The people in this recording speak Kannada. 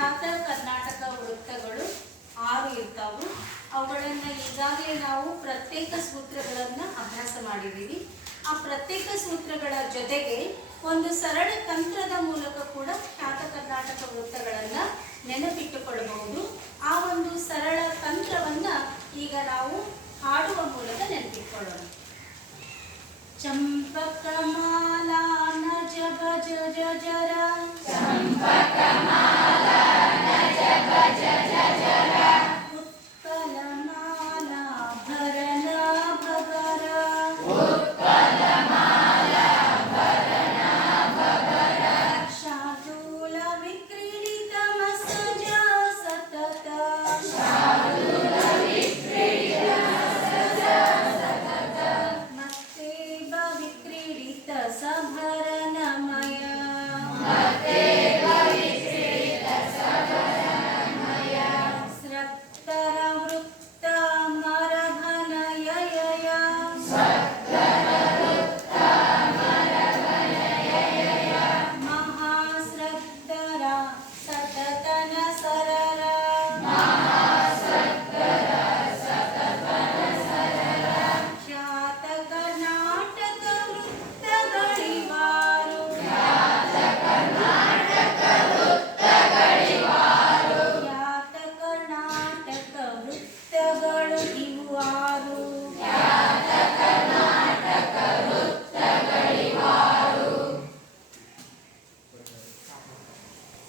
ಖ್ಯಾತ ಕರ್ನಾಟಕ ವೃತ್ತಗಳು 6 ಇರ್ತಾವು. ಅವುಗಳನ್ನು ಈಗಾಗಲೇ ನಾವು ಪ್ರತ್ಯೇಕ ಸೂತ್ರಗಳನ್ನು ಅಭ್ಯಾಸ ಮಾಡಿದ್ದೀವಿ. ಆ ಪ್ರತ್ಯೇಕ ಸೂತ್ರಗಳ ಜೊತೆಗೆ ಒಂದು ಸರಳ ತಂತ್ರದ ಮೂಲಕ ಕೂಡ ಖ್ಯಾತ ಕರ್ನಾಟಕ ವೃತ್ತಗಳನ್ನು ನೆನಪಿಟ್ಟುಕೊಳ್ಳಬಹುದು. ಆ ಒಂದು ಸರಳ ತಂತ್ರವನ್ನು ಈಗ ನಾವು ಹಾಡುವ ಮೂಲಕ ನೆನಪಿಟ್ಕೊಳ್ಳೋಣ. ಚಂಪಕಮಾಲಾ ನಜ ಭಜ ಜರ